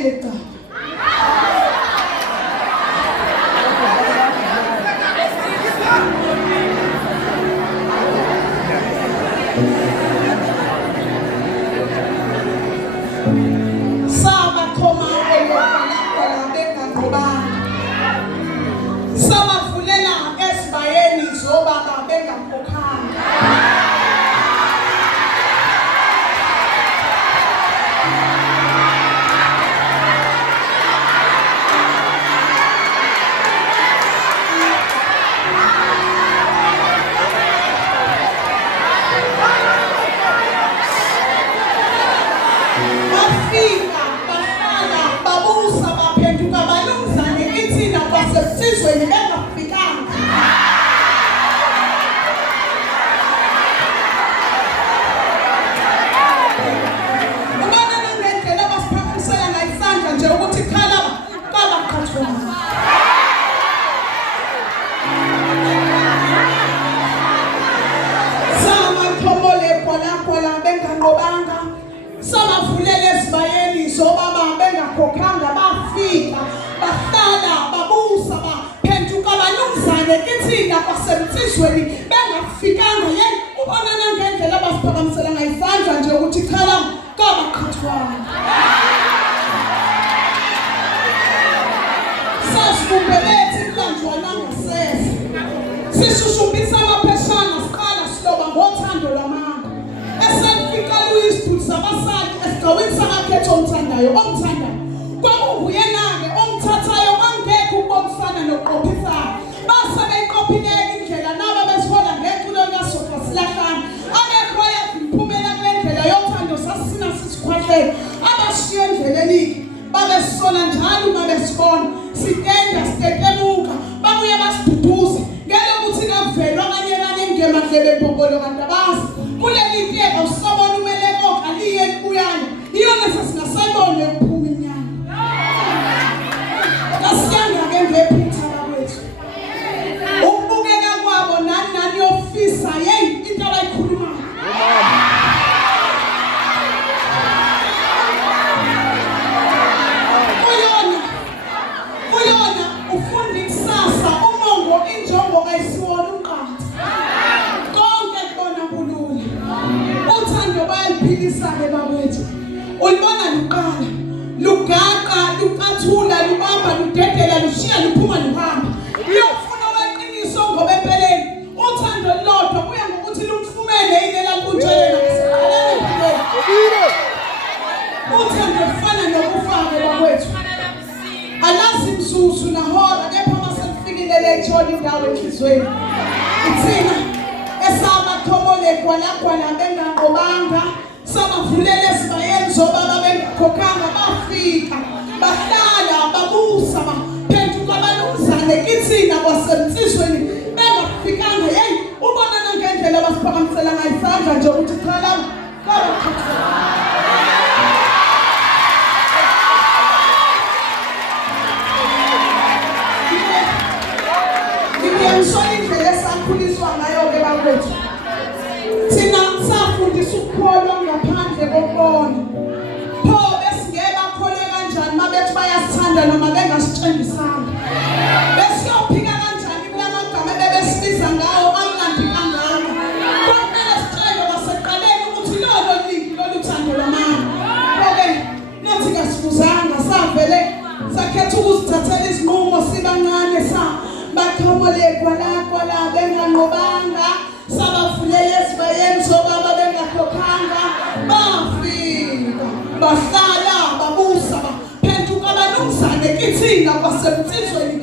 Nqobile Gcaba. Sabavulela ezibayeni sobaba bengamkhokhanga. Bafika, bahlala, babusa, baphenduka balungizane kithina kwasesizweni bengafikanga. Ubona nangendlela abasiphakamisela ngayisandla nje ukuthi khala kabaqhathwana. Samathomole khona benganqobanga. Sabavulela ezibayeni sobaba bengakhokhanga bafika bahlala babusa baphenduka balungizane kithina kwasemthizweni bengafikanga. Yena ubona nangendlela abasiphakamisela ngayisandla nje ukuthi khala kabaqhathwana. Sasibubelethi kulanjwa nangasese sishushumbisa amapheshana siqala siloba ngothando lwamanga. Eselifika luyisithulu sabasali esigcawini sakakhetho omthandayo kwakunguye-ke omthathayo angekho ukubongisana nokuqophisayo. Base beyiqophileka indlela nabo besihola ngeculo likasofa silahlana abekho yazi imiphumela kule ndlela yothando sasisina sisikhwahlele abashiye endleleni babesisona njalo uma besibona sitenda sitetemuka babuye basiduduze ngelokuthi kakuvelwa kanye ngemadlebe mpokolo kanti abazi kuleli nteka usabona umeleko aliye libuyana iyona sesingasayibone ukuphuma inyama. Kasiyanga-ke ngephutha bakwethu ukubukeka kwabo nani yofisa yeyi into abayikhulumayo. Kuyona ufunda ikusasa umongo injongo kayisiwona umqansa. Konke kubona kulula. Uthando bayaliphikisa-ke bakwethu. Ulibona luqala, lugaqa, lucathula, lubamba, ludedela, lushiya, luphuma, luhamba. Luyofuna weqiniso ngoba empeleni uthando lodwa kuya ngokuthi lumfumele yini elakuntshela ngasebaleni. Uthando lufana nokufa-ke bakwethu. Alazi mzuzu nahora kepha maselufikile leyithola indawo enhlizweni. Ithina esabathomole khona benganqobanga. Sabavulela ezibayeni sobaba bengakhokhanga bafika bahlala babusa baphenduka balungizane kithina kwasemthizweni bengafikanga. Yeyi ubona nangendlela abasiphakamisela ngayisandla nje ukuthi khala kabaqhathwana. Ngiyayisola indlela esakhuliswa ngayo-ke bakwethu. Thina safundisa ukukholwa ngaphandle kokubona. Pho besingeke bakhole kanjani uma bethi bayasithanda noma bengasitshengisanga? Besiyophika kanjani kula magama ebebesibiza ngawo amnandi kangaka? Kwamele sicele kwaseqaleni ukuthi lolo lingi loluthando lwamanga. Pho-ke nathi kasibuzanga savele sakhetha ukuzithathela izinqumo sibancane bathomole kwala benganqobanga. Sabavulela ezibayeni sobaba bengakhokhanga bafika bahlala babusa baphenduka balungizane kithina kwasemthizweni